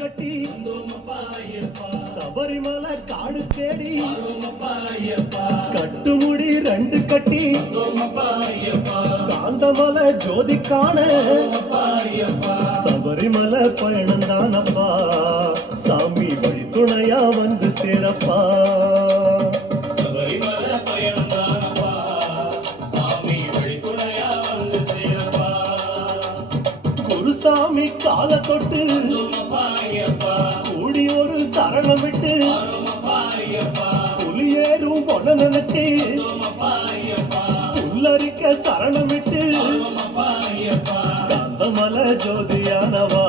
கட்டி சபரிமலை காடு தேடி கட்டுமுடி 2 கட்டி காந்தமலை ஜோதி காண சபரிமலை பயணம் தானப்பா சாமி வழி துணையா வந்து சேரப்பா. சபரிமலை பயணம் தானப்பா சாமி வழி துணையா வந்து சேரப்பா. குருசாமி கால தொட்டு கூடி ஒரு சரணம் விட்டு புலியேறும் பொண்ண நினைச்சு புல்லரிக்க சரணம் விட்டு காந்தமலை ஜோதியானவா